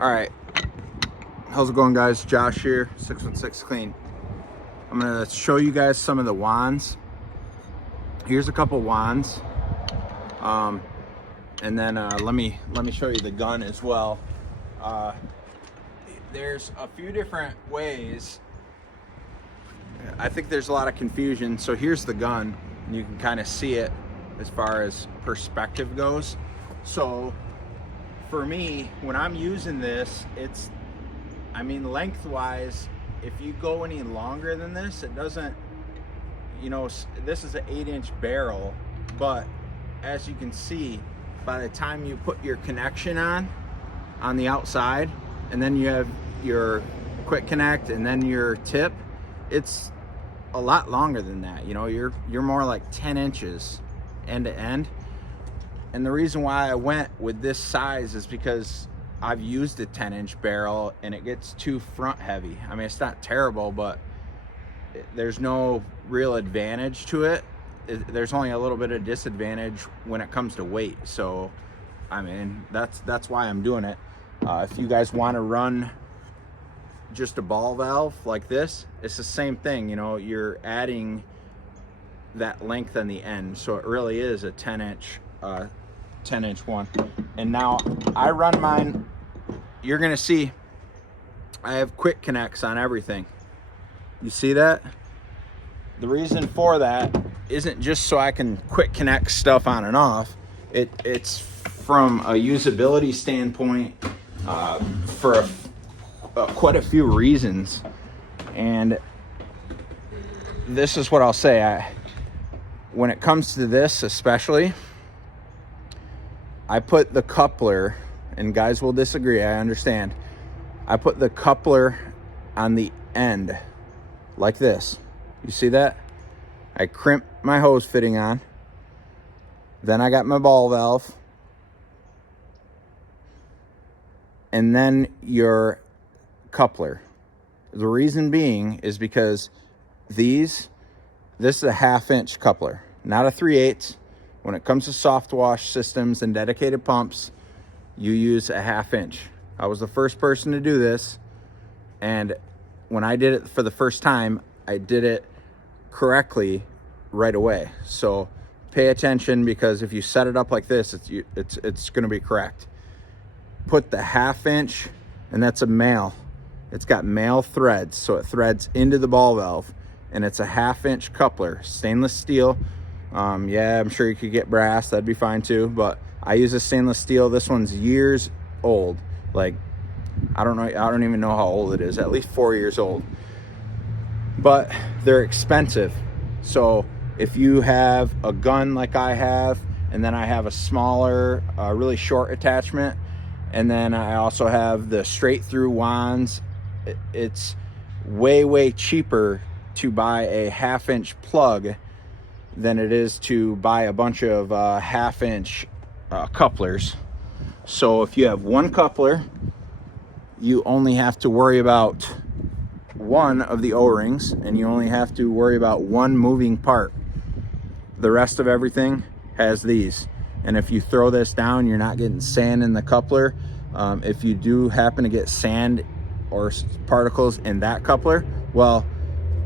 All right, how's it going, guys? Josh here, 616 Clean. I'm gonna show you guys some of the wands. Here's a couple wands, and then let me show you the gun as well. There's a few different ways. I think there's a lot of confusion. So here's the gun, and you can kind of see it as far as perspective goes. So for me, when I'm using this, lengthwise, if you go any longer than this, it doesn't, this is an 8-inch barrel, but as you can see, by the time you put your connection on the outside, and then you have your quick connect and then your tip, it's a lot longer than that. You're more like 10 inches end to end. And the reason why I went with this size is because I've used a 10-inch barrel and it gets too front heavy. I mean, it's not terrible, but there's no real advantage to it. There's only a little bit of disadvantage when it comes to weight. So, I mean, that's why I'm doing it. If you guys want to run just a ball valve like this, it's the same thing. You're adding that length on the end, so it really is a 10-inch one. And now I run mine, you're gonna see I have quick connects on everything. You see that? The reason for that isn't just so I can quick connect stuff on and off. It's from a usability standpoint, for quite a few reasons. And this is what I'll say. When it comes to this especially, I put the coupler, and guys will disagree, I understand. I put the coupler on the end like this. You see that? I crimp my hose fitting on. Then I got my ball valve. And then your coupler. The reason being is because this is a 1/2-inch coupler, not a 3/8. When it comes to Softwash systems and dedicated pumps, you use a 1/2-inch. I was the first person to do this, and when I did it for the first time, I did it correctly right away. So pay attention, because if you set it up like this, it's going to be correct. Put the 1/2-inch, and that's a male. It's got male threads, so it threads into the ball valve, and it's a 1/2-inch coupler, stainless steel. Yeah, I'm sure you could get brass, that'd be fine too, but I use a stainless steel. This one's years old. Like, I don't even know how old it is, at least 4 years old. But they're expensive. So if you have a gun like I have, and then I have a smaller, really short attachment, and then I also have the straight through wands, it's way cheaper to buy a 1/2-inch plug than it is to buy a bunch of 1/2-inch couplers. So if you have one coupler, you only have to worry about one of the O-rings, and you only have to worry about one moving part. The rest of everything has these. And if you throw this down, you're not getting sand in the coupler. If you do happen to get sand or particles in that coupler, well,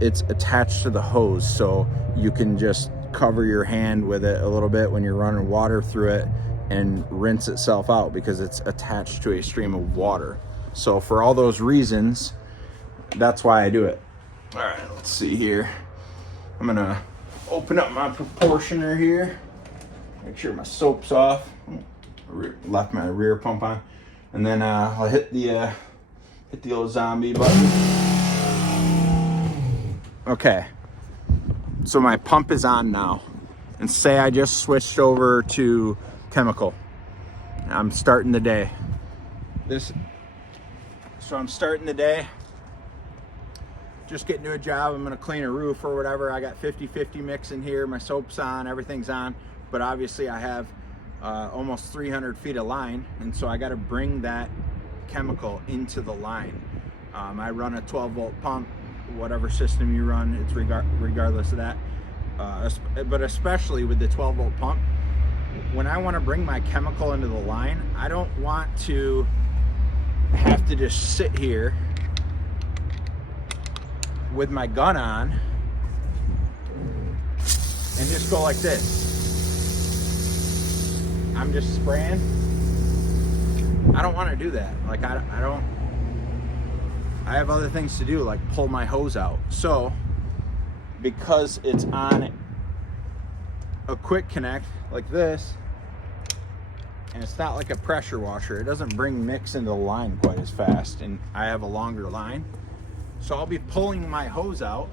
it's attached to the hose, so you can just cover your hand with it a little bit when you're running water through it and rinse itself out, because it's attached to a stream of water. So for all those reasons, that's why I do it. All right, let's see here. I'm gonna open up my proportioner here, make sure my soap's off. Left my rear pump on, and then I'll hit the old zombie button. Okay, so my pump is on now, and say I just switched over to chemical. I'm starting the day. So I'm starting the day, just getting to a job. I'm gonna clean a roof or whatever. I got 50-50 mix in here, my soap's on, everything's on, but obviously I have almost 300 feet of line, and so I got to bring that chemical into the line. I run a 12-volt pump, whatever system you run, it's regardless of that. But especially with the 12-volt pump, when I want to bring my chemical into the line, I don't want to have to just sit here with my gun on and just go like this. I'm just spraying. I don't want to do that. Like I have other things to do, like pull my hose out. So because it's on a quick connect like this, and it's not like a pressure washer, it doesn't bring mix into the line quite as fast, and I have a longer line. So I'll be pulling my hose out.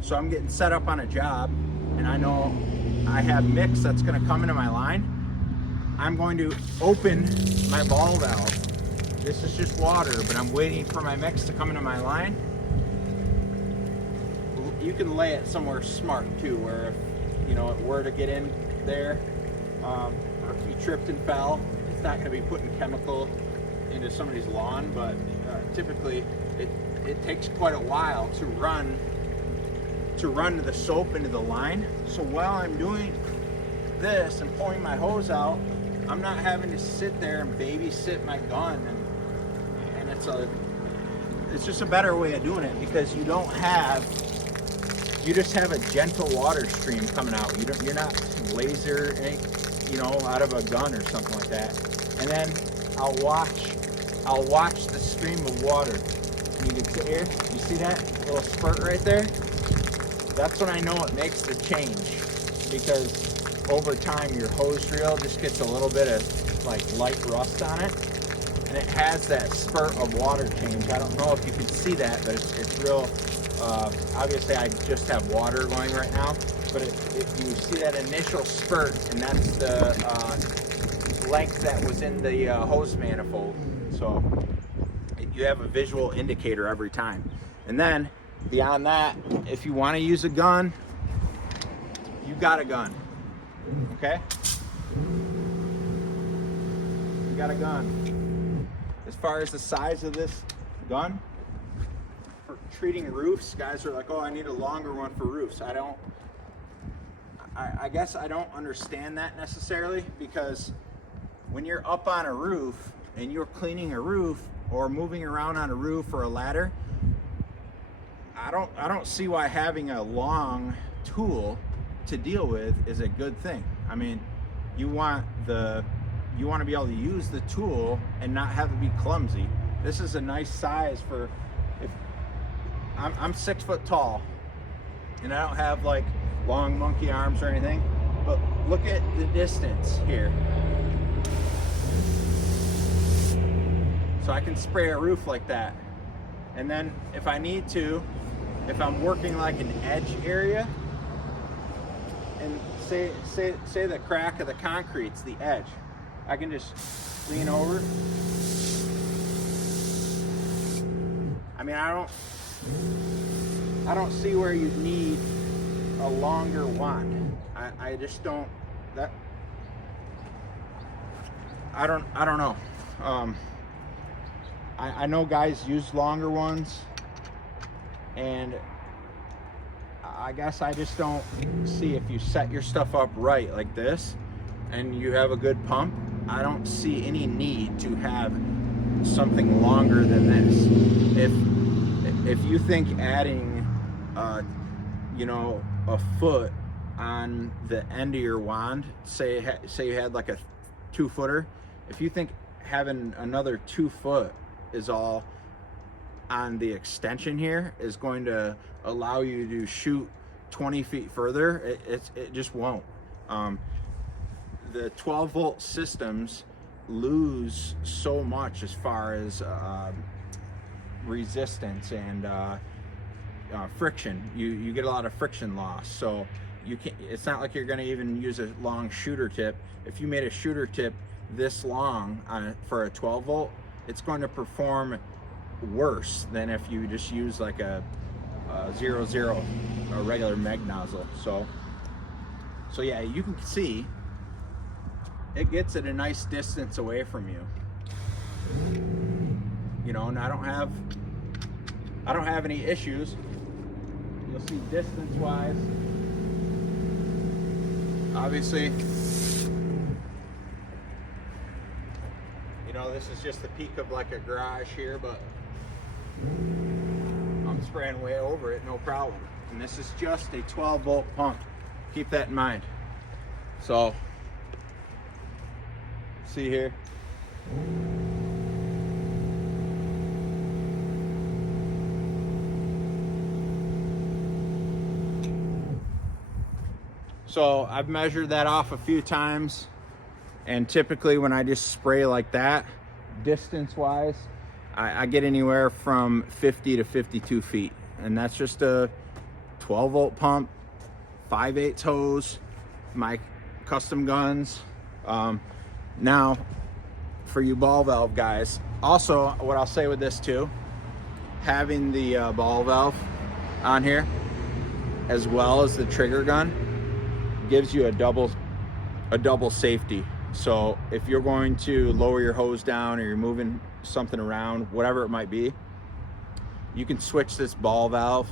So I'm getting set up on a job, and I know I have mix that's gonna come into my line. I'm going to open my ball valve. This is just water, but I'm waiting for my mix to come into my line. You can lay it somewhere smart too, where if you know it were to get in there, or if you tripped and fell, it's not going to be putting chemical into somebody's lawn. But typically, it takes quite a while to run the soap into the line. So while I'm doing this and pulling my hose out, I'm not having to sit there and babysit my gun, and it's just a better way of doing it, because you just have a gentle water stream coming out. You're not laser, out of a gun or something like that. And then I'll watch the stream of water. You can sit here, you see that little spurt right there? That's when I know it makes the change, because over time your hose reel just gets a little bit of like light rust on it, and it has that spurt of water change. I don't know if you can see that, but it's real. Obviously I just have water going right now, but if you see that initial spurt, and that's the length that was in the hose manifold. So you have a visual indicator every time. And then beyond that, if you want to use a gun, you've got a gun. Okay? You got a gun. As far as the size of this gun, for treating roofs, guys are like, oh, I need a longer one for roofs. I guess I don't understand that necessarily, because when you're up on a roof and you're cleaning a roof or moving around on a roof or a ladder, I don't see why having a long tool to deal with is a good thing. I mean, you want to be able to use the tool and not have it be clumsy. This is a nice size for, if I'm 6 foot tall and I don't have like long monkey arms or anything, but look at the distance here. So I can spray a roof like that. And then if I need to, if I'm working like an edge area, and say the crack of the concrete's the edge, I can just lean over. I mean, I don't see where you'd need a longer wand. I just don't. I don't know. I know guys use longer ones, and I guess I just don't see, if you set your stuff up right like this and you have a good pump, I don't see any need to have something longer than this. If you think adding a foot on the end of your wand, say you had like a 2-footer, if you think having another 2 foot is all on the extension here is going to allow you to shoot 20 feet further, it just won't. The 12 volt systems lose so much as far as resistance and friction. You get a lot of friction loss, so it's not like you're going to even use a long shooter tip. If you made a shooter tip this long for a 12 volt, it's going to perform worse than if you just use like a 0.0, a regular meg nozzle. So yeah, you can see it gets at a nice distance away from you. And I don't have any issues. You'll see distance wise, obviously, this is just the peak of like a garage here, but I'm spraying way over it, no problem. And this is just a 12-volt pump. Keep that in mind. So, see here. So I've measured that off a few times, and typically when I just spray like that, distance wise, I get anywhere from 50 to 52 feet. And that's just a 12-volt pump, 5/8 hose, my custom guns. Now, for you ball valve guys, also what I'll say with this too, having the ball valve on here as well as the trigger gun gives you a double safety. So if you're going to lower your hose down or you're moving something around, whatever it might be, you can switch this ball valve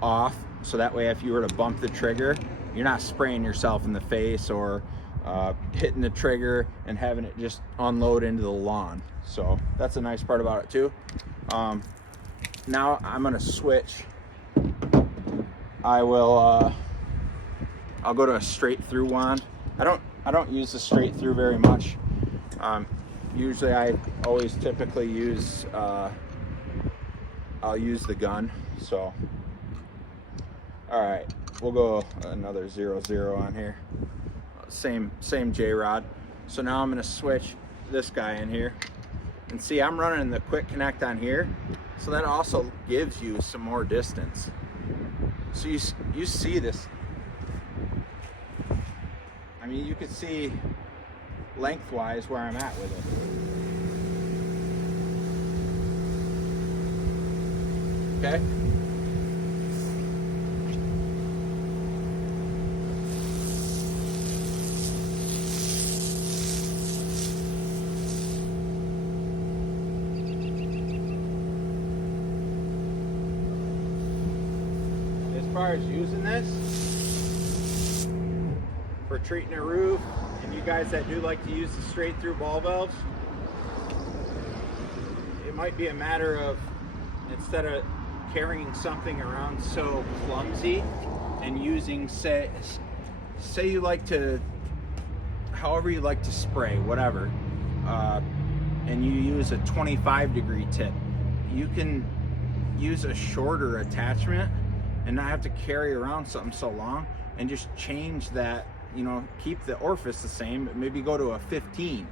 off, so that way if you were to bump the trigger, you're not spraying yourself in the face or hitting the trigger and having it just unload into the lawn. So that's a nice part about it too. Now I'm gonna switch. I'll go to a straight through wand. I don't use the straight through very much. Usually I always typically use I'll use the gun. So all right, we'll go another 0-0 on here. Same J-rod. So now I'm gonna switch this guy in here, and see I'm running the quick connect on here, so that also gives you some more distance. So you see this, I mean, you could see lengthwise where I'm at with it. Okay. As far as using this for treating a roof, and you guys that do like to use the straight through ball valves, it might be a matter of, instead of carrying something around so clumsy and using, say you like to, however you like to spray, whatever, and you use a 25-degree tip, you can use a shorter attachment and not have to carry around something so long, and just change that, you know, keep the orifice the same, maybe go to a 15,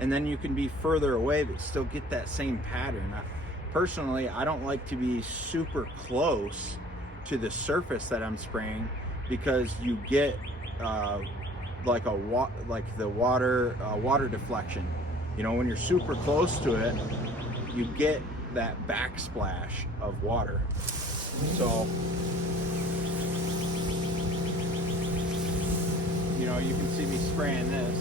and then you can be further away but still get that same pattern. Personally, I don't like to be super close to the surface that I'm spraying, because you get like the water deflection. You know, when you're super close to it, you get that backsplash of water. So, you know, you can see me spraying this.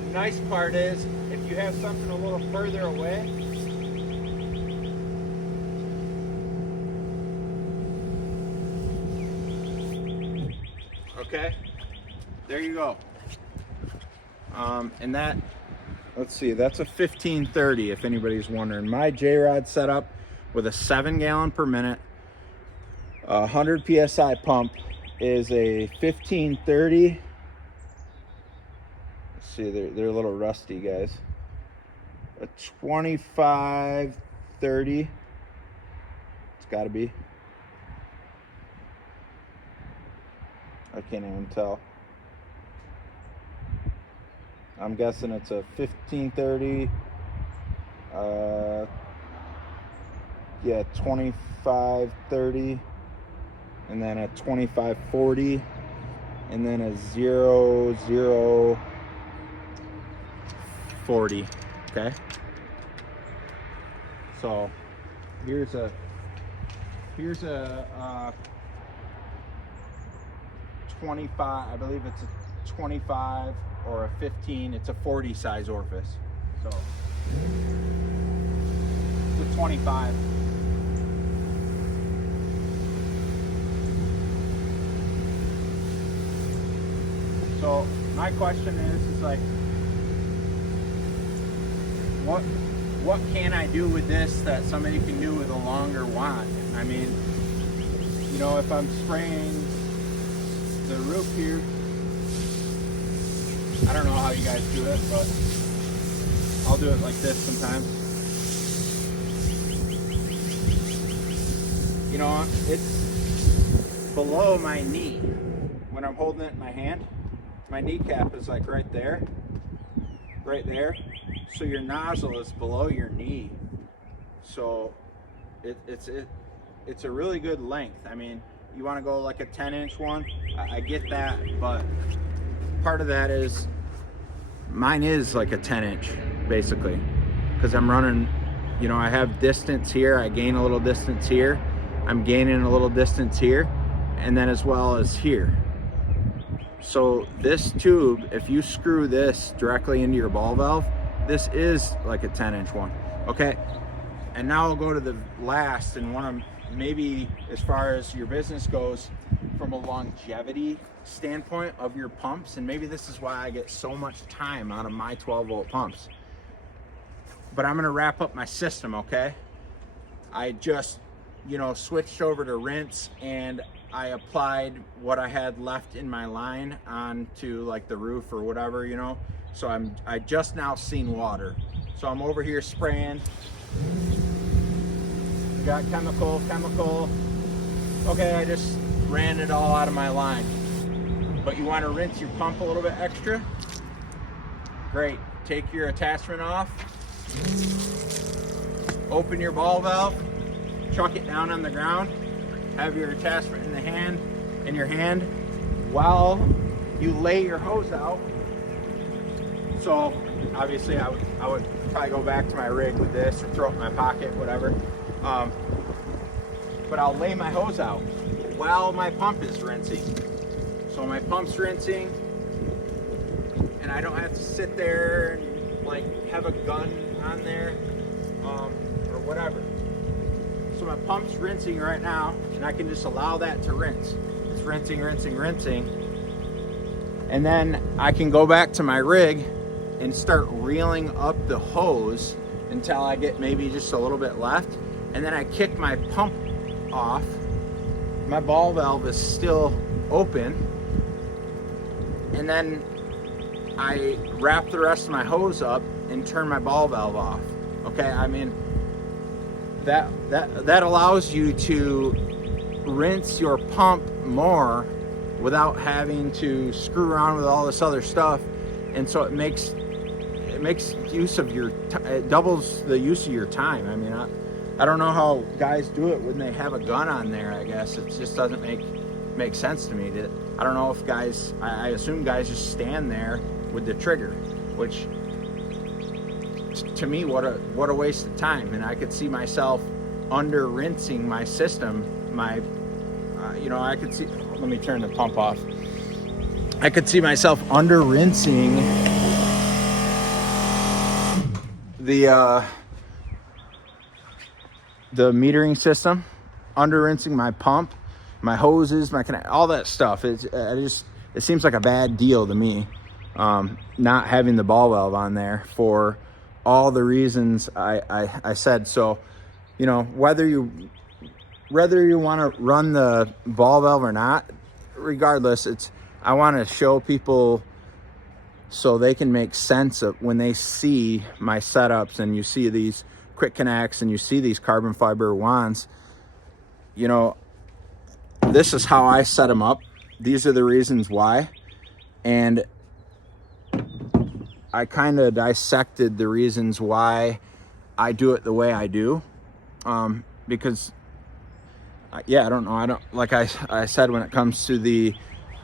And the nice part is, if you have something a little further away, okay, there you go. And that, let's see, that's a 1530 if anybody's wondering. My J-Rod setup with a 7 gallon per minute, 100 PSI pump is a 1530. Let's see, they're a little rusty, guys. A 2530, it's gotta be. I can't even tell. I'm guessing it's a 1530. Yeah, 2530, and then a 2540, and then a 0040. Okay. So here's a 25, I believe it's a 25 or a 15, it's a 40 size orifice. So to 25. So my question is like, what can I do with this that somebody can do with a longer wand? I mean, you know, if I'm spraying the roof here, I don't know how you guys do it, but I'll do it like this sometimes. You know, it's below my knee. When I'm holding it in my hand, my kneecap is like right there. So your nozzle is below your knee. So it's a really good length. I mean, you want to go like a 10-inch one, I get that, but part of that is mine is like a 10-inch basically, because I'm running, you know, I have distance here, I gain a little distance here, I'm gaining a little distance here, and then as well as here. So this tube, if you screw this directly into your ball valve, this is like a 10-inch one. Okay, and now I'll go to the last, and one of maybe as far as your business goes from a longevity standpoint of your pumps, and maybe this is why I get so much time out of my 12-volt pumps. But I'm gonna wrap up my system, okay? I just, you know, switched over to rinse, and I applied what I had left in my line onto like the roof or whatever, you know. So I just now seen water. So I'm over here spraying. We got chemical. Okay, I just ran it all out of my line. But you want to rinse your pump a little bit extra? Great. Take your attachment off. Open your ball valve. Chuck it down on the ground. Have your attachment in your hand while you lay your hose out. So obviously I would probably go back to my rig with this or throw it in my pocket, whatever. But I'll lay my hose out while my pump is rinsing. So my pump's rinsing, and I don't have to sit there and like have a gun on there or whatever. So my pump's rinsing right now, and I can just allow that to rinse. It's rinsing. And then I can go back to my rig and start reeling up the hose until I get maybe just a little bit left. And then I kick my pump off. My ball valve is still open. And then I wrap the rest of my hose up and turn my ball valve off. Okay, I mean, that allows you to rinse your pump more without having to screw around with all this other stuff, and so it makes use of your it doubles the use of your time. I mean, I don't know how guys do it when they have a gun on there. I guess it just doesn't make sense to me. I don't know if guys, I assume guys just stand there with the trigger, which to me, what a waste of time. And I could see myself under rinsing my system. You know, I could see, let me turn the pump off. I could see myself under rinsing the metering system, under rinsing my pump, my hoses, all that stuff. It seems like a bad deal to me, not having the ball valve on there for all the reasons I said. So, you know, whether you want to run the ball valve or not, regardless, I want to show people so they can make sense of when they see my setups, and you see these quick connects and you see these carbon fiber wands. You know, this is how I set them up. These are the reasons why. And I kind of dissected the reasons why I do it the way I do. Because yeah, I don't know. Like I said, when it comes to the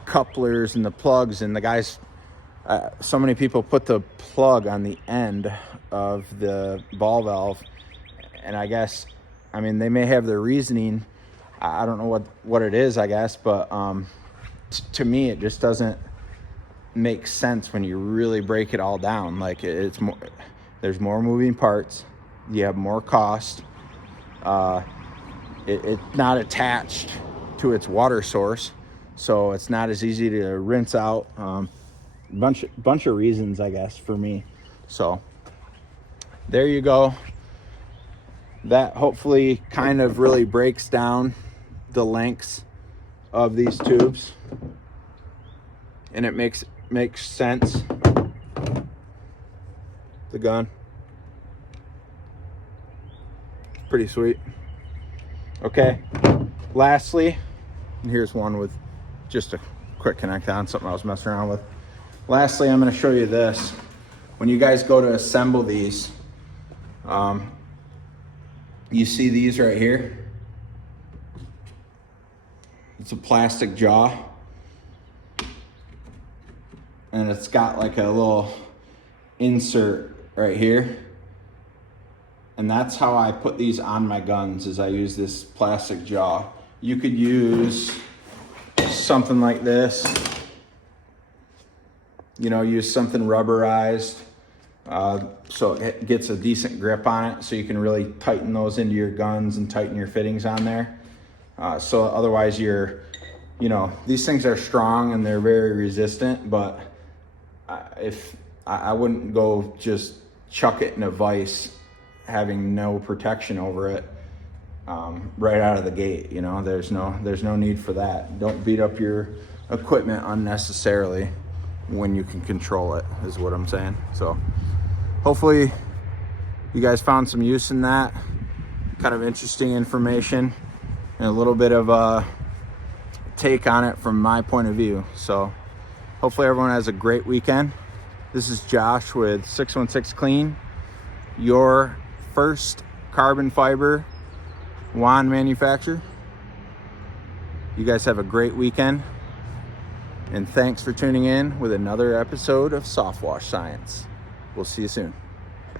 couplers and the plugs and the guys, so many people put the plug on the end of the ball valve, and I guess, I mean, they may have their reasoning. I don't know what it is, I guess, but to me, it just doesn't make sense when you really break it all down. Like, it's more, There's more moving parts. You have more cost. It's not attached to its water source, so it's not as easy to rinse out. Bunch of reasons, I guess, for me. So there you go. That hopefully kind of really breaks down the lengths of these tubes, and it makes sense. The gun, pretty sweet. Okay, lastly, and here's one with just a quick connect on something I was messing around with. Lastly, I'm going to show you this. When you guys go to assemble these, you see these right here. It's a plastic jaw, and it's got like a little insert right here. And that's how I put these on my guns, is I use this plastic jaw. You could use something like this, you know, use something rubberized, so it gets a decent grip on it, so you can really tighten those into your guns and tighten your fittings on there. So otherwise you know, these things are strong and they're very resistant, but I wouldn't go just chuck it in a vise having no protection over it right out of the gate. You know, there's no need for that. Don't beat up your equipment unnecessarily when you can control it, is what I'm saying. So hopefully you guys found some use in that. Kind of interesting information and a little bit of a take on it from my point of view. So hopefully everyone has a great weekend. This is Josh with 616 Clean, your first carbon fiber wand manufacturer. You guys have a great weekend, and thanks for tuning in with another episode of Softwash Science. We'll see you soon.